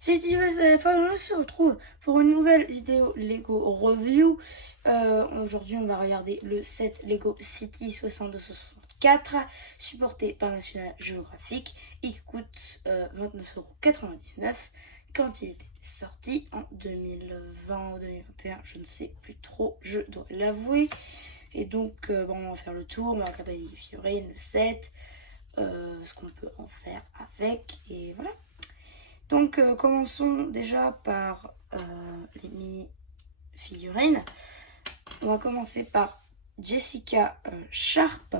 Salut on se retrouve pour une nouvelle vidéo Lego Review. Aujourd'hui, on va regarder le set Lego City 6264, supporté par National Geographic. Il coûte 29,99 € quand il était sorti en 2020 ou 2021, je ne sais plus trop, je dois l'avouer. Et donc, on va faire le tour, on va regarder les figurines, le set, ce qu'on peut en faire avec, et voilà. Donc commençons déjà par les mini figurines. On va commencer par Jessica Sharp.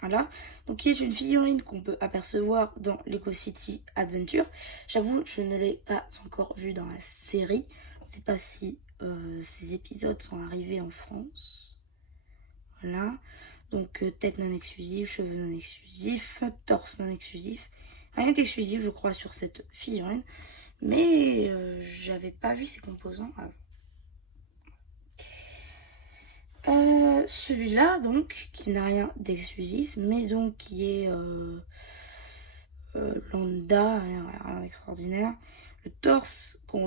Voilà, donc qui est une figurine qu'on peut apercevoir dans Lego City Adventure. J'avoue, je ne l'ai pas encore vue dans la série. Je ne sais pas si ces épisodes sont arrivés en France. Voilà, donc tête non exclusive, cheveux non exclusifs, torse non exclusif. Rien d'exclusif, je crois, sur cette figurine. Mais j'avais pas vu ses composants avant. Celui-là, donc, qui n'a rien d'exclusif, mais donc qui est lambda, rien d'extraordinaire. Le torse qu'on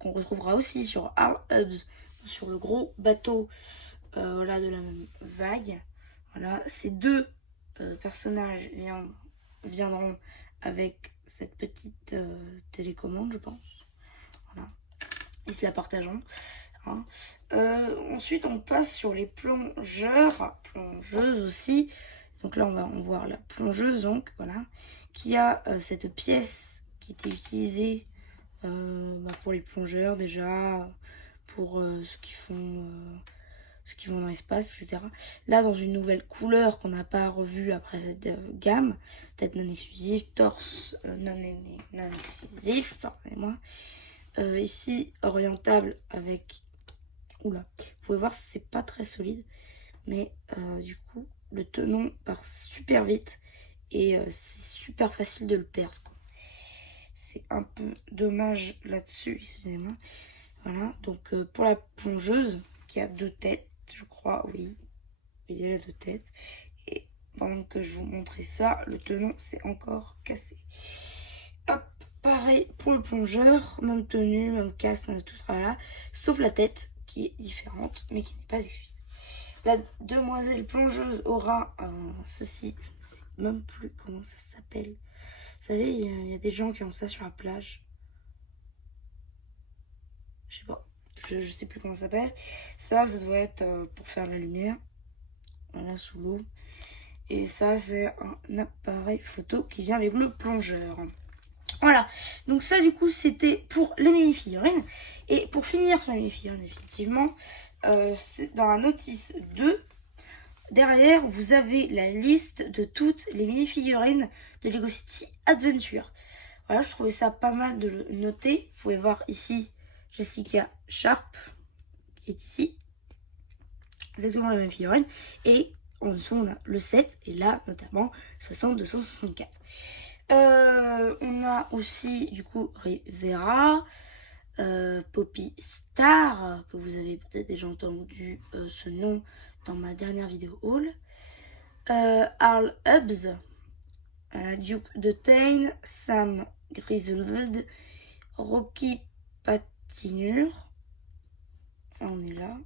retrouvera aussi sur Arl Hubs, sur le gros bateau voilà, de la même vague. Voilà, ces deux personnages viendront avec cette petite télécommande, je pense. Voilà, ils se la partageront. Hein. Ensuite, on passe sur les plongeurs, plongeuses aussi. Donc là, on va en voir la plongeuse, donc voilà, qui a cette pièce qui était utilisée pour les plongeurs déjà, pour ceux qui vont dans l'espace, etc. Là, dans une nouvelle couleur qu'on n'a pas revue après cette gamme, tête non exclusive, torse non exclusif, pardonnez-moi. Ici, orientable avec... Oula, vous pouvez voir, c'est pas très solide, mais du coup, le tenon part super vite et c'est super facile de le perdre. C'est un peu dommage là-dessus, excusez-moi. Voilà, donc pour la plongeuse, qui a deux têtes, je crois, oui, il y a deux têtes. Et pendant que je vous montrais ça, le tenon s'est encore cassé. Hop, pareil pour le plongeur, même tenue, même casque, tout là, sauf la tête qui est différente, mais qui n'est pas exclusive. La demoiselle plongeuse aura ceci, je ne sais même plus comment ça s'appelle. Vous savez, il y a des gens qui ont ça sur la plage. Je sais pas, je sais plus comment ça s'appelle. Ça doit être pour faire la lumière. Voilà, sous l'eau. Et ça, c'est un appareil photo qui vient avec le plongeur. Voilà, donc ça du coup c'était pour les mini-figurines. Et pour finir sur les mini-figurines, effectivement, dans la notice 2, derrière vous avez la liste de toutes les mini-figurines de Lego City Adventure. Voilà, je trouvais ça pas mal de le noter. Vous pouvez voir ici Jessica Sharp, qui est ici. Exactement la même figurine. Et en dessous on a le 7, et là notamment 6264. On a aussi du coup Rivera, Poppy Star, que vous avez peut-être déjà entendu ce nom dans ma dernière vidéo haul. Arl Hubs, Duke de Tain, Sam Griswold, Rocky Patinure, on est là.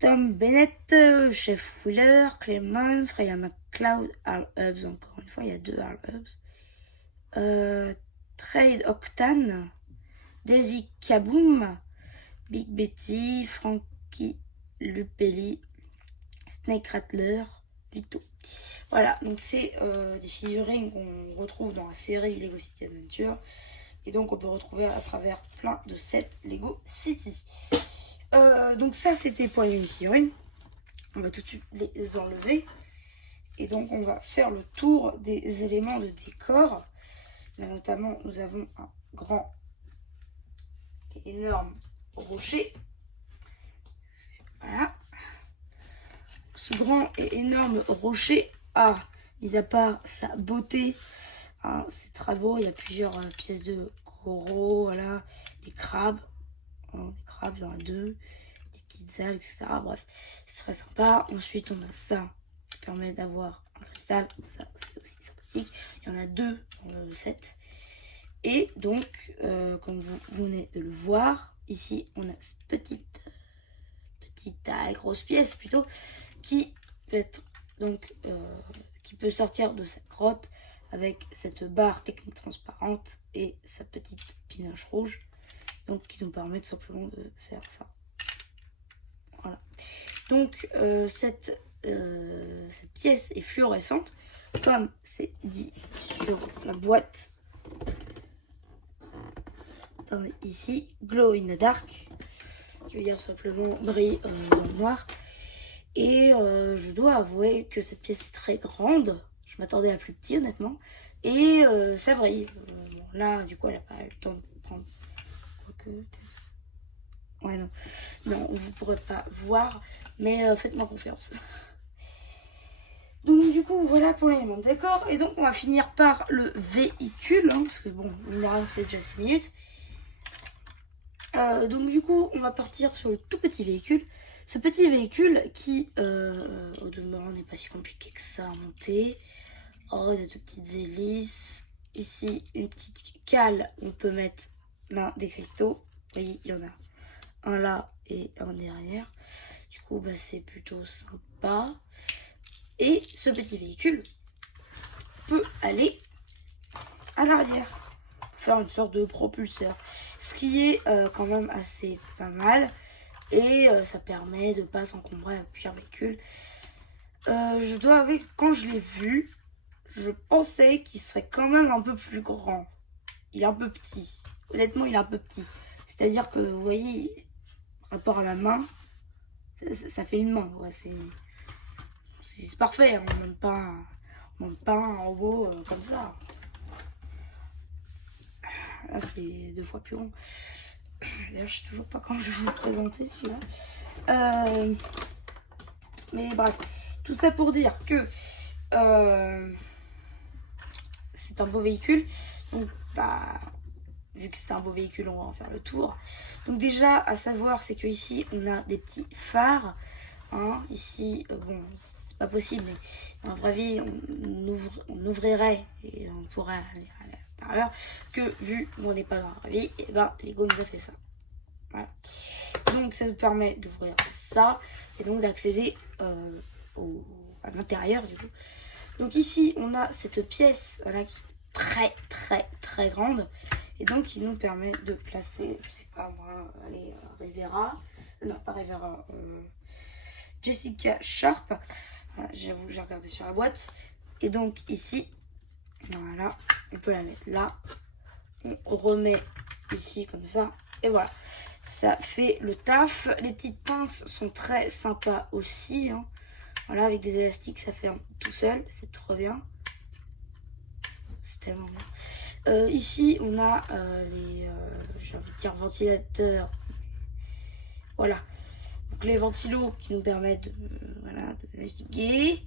Tom Bennett, Chef Wheeler, Clement, Freya McCloud, Arl Hubs, encore une fois, il y a deux Arl Hubs. Trade Octane, Daisy Kaboom, Big Betty, Frankie Lupelli, Snake Rattler, Vito. Voilà, donc c'est des figurines qu'on retrouve dans la série Lego City Adventure. Et donc on peut retrouver à travers plein de sets Lego City. Donc ça c'était pour les figurines. On va tout de suite les enlever. Et donc on va faire le tour des éléments de décor. Là, notamment nous avons un grand et énorme rocher. Voilà. Ce grand et énorme rocher a, mis à part sa beauté, hein, c'est très beau. Il y a plusieurs pièces de coraux, voilà, des crabes. Hein, des crabes, il y en a deux. Des petites algues, etc. Bref, c'est très sympa. Ensuite, on a ça qui permet d'avoir un cristal. Ça, c'est aussi sympathique. Il y en a deux dans le set. Et donc, comme vous venez de le voir, ici on a cette petite grosse pièce plutôt, qui peut être donc qui peut sortir de cette grotte avec cette barre technique transparente et sa petite pinoche rouge, donc qui nous permet tout simplement de faire ça. Voilà. Donc cette pièce est fluorescente, comme c'est dit sur la boîte. Attendez, ici, glow in the dark, qui veut dire simplement briller dans le noir. Et je dois avouer que cette pièce est très grande. Je m'attendais à plus petit, honnêtement. Et ça brille. Bon, là, du coup, elle n'a pas eu le temps de prendre. Ouais, non. Non, vous ne pourrez pas voir. Mais faites-moi confiance. Donc, du coup, voilà pour l'élément de décor. Et donc, on va finir par le véhicule. Hein, parce que, bon, ça fait déjà 6 minutes. Donc, du coup, on va partir sur le tout petit véhicule. Ce petit véhicule qui, au demeurant, n'est pas si compliqué que ça à monter. Oh, des toutes petites hélices. Ici, une petite cale où on peut mettre des cristaux. Vous voyez, il y en a un là et un derrière. Du coup, bah, c'est plutôt sympa. Et ce petit véhicule peut aller à l'arrière pour faire une sorte de propulseur. Ce qui est quand même assez pas mal. Et ça permet de ne pas s'encombrer avec plusieurs véhicules. Je dois avouer que quand je l'ai vu, je pensais qu'il serait quand même un peu plus grand. Il est un peu petit. Honnêtement, il est un peu petit. C'est-à-dire que, vous voyez, par rapport à la main, ça fait une main. Ouais, c'est parfait. On ne monte pas un robot comme ça. Là, c'est 2 fois plus grand. D'ailleurs, je sais toujours pas quand je vais vous le présenter celui-là. Mais bref, tout ça pour dire que c'est un beau véhicule. Donc, bah, vu que c'est un beau véhicule, on va en faire le tour. Donc déjà, à savoir, c'est que ici, on a des petits phares. Hein. Ici, bon, c'est pas possible, mais dans la vraie vie, on ouvrirait et on pourrait aller à l'intérieur. Que vu qu'on n'est pas dans la vraie vie, et ben, Lego nous a fait ça. Voilà. Donc ça nous permet d'ouvrir ça et donc d'accéder à l'intérieur du coup. Donc ici on a cette pièce voilà, qui est très très très grande et donc qui nous permet de placer, je sais pas moi, allez, Rivera, non pas Rivera, Jessica Sharp. Voilà, j'avoue, j'ai regardé sur la boîte. Et donc ici, voilà, on peut la mettre là. On remet ici comme ça. Et voilà, ça fait le taf. Les petites pinces sont très sympas aussi. Hein. Voilà, avec des élastiques, ça fait tout seul. C'est trop bien. C'est tellement bien. Ici, on a les j'ai envie de dire ventilateurs. Voilà. Donc les ventilos qui nous permettent voilà, de naviguer.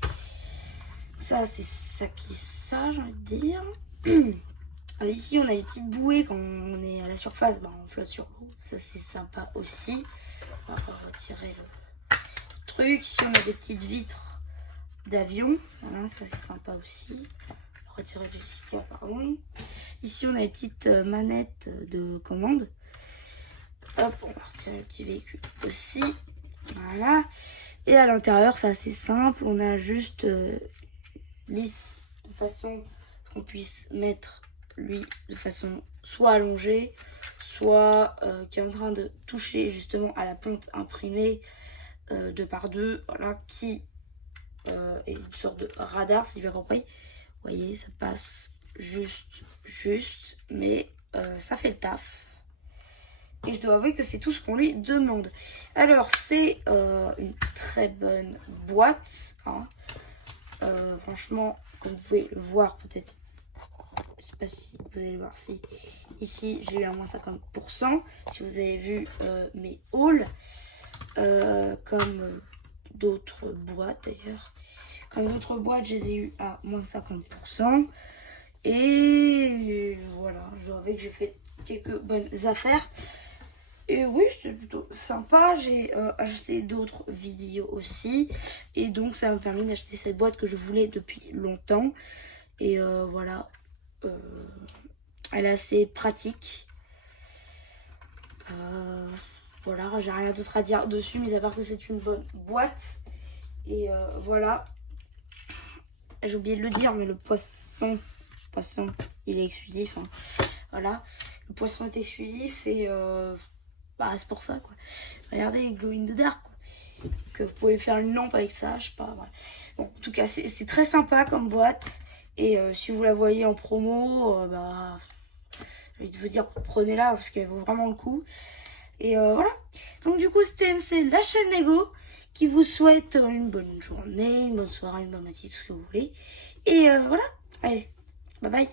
Ça, c'est ça qui est ça, j'ai envie de dire. Ici, on a les petites bouées quand on est à la surface, bah, on flotte sur l'eau. Ça, c'est sympa aussi. On va retirer le truc. Ici, on a des petites vitres d'avion. Voilà, ça, c'est sympa aussi. On va retirer Jessica, pardon. Ici, on a les petites manettes de commande. Hop, on va retirer le petit véhicule aussi. Voilà. Et à l'intérieur, c'est assez simple. On a juste lisse de façon qu'on puisse mettre lui de façon soit allongée, soit qui est en train de toucher justement à la plante imprimée 2 par 2, voilà, qui est une sorte de radar si j'ai compris. Vous voyez, ça passe juste, mais ça fait le taf. Et je dois avouer que c'est tout ce qu'on lui demande. Alors, c'est une très bonne boîte. Hein. Franchement, comme vous pouvez le voir, peut-être, je sais pas si vous allez le voir, si ici j'ai eu un moins 50%. Si vous avez vu mes hauls, comme d'autres boîtes d'ailleurs. Comme d'autres boîtes, je les ai eu à moins 50%. Et voilà, je dois avouer que j'ai fait quelques bonnes affaires. Et oui, c'était plutôt sympa. J'ai acheté d'autres vidéos aussi. Et donc, ça m'a permis d'acheter cette boîte que je voulais depuis longtemps. Et voilà. Elle est assez pratique. Voilà, j'ai rien d'autre à dire dessus, mais à part que c'est une bonne boîte. Et voilà. J'ai oublié de le dire, mais le poisson, il est exclusif. Hein. Voilà, le poisson est exclusif et c'est pour ça quoi. Regardez, Glow in the Dark. Quoi. Que vous pouvez faire une lampe avec ça, je sais pas. Voilà. Bon, en tout cas, c'est très sympa comme boîte. Et si vous la voyez en promo, j'ai envie de vous dire, prenez-la parce qu'elle vaut vraiment le coup. Et voilà. Donc du coup, c'était MC, la chaîne Lego, qui vous souhaite une bonne journée, une bonne soirée, une bonne matinée, tout ce que vous voulez. Et voilà. Allez, bye bye.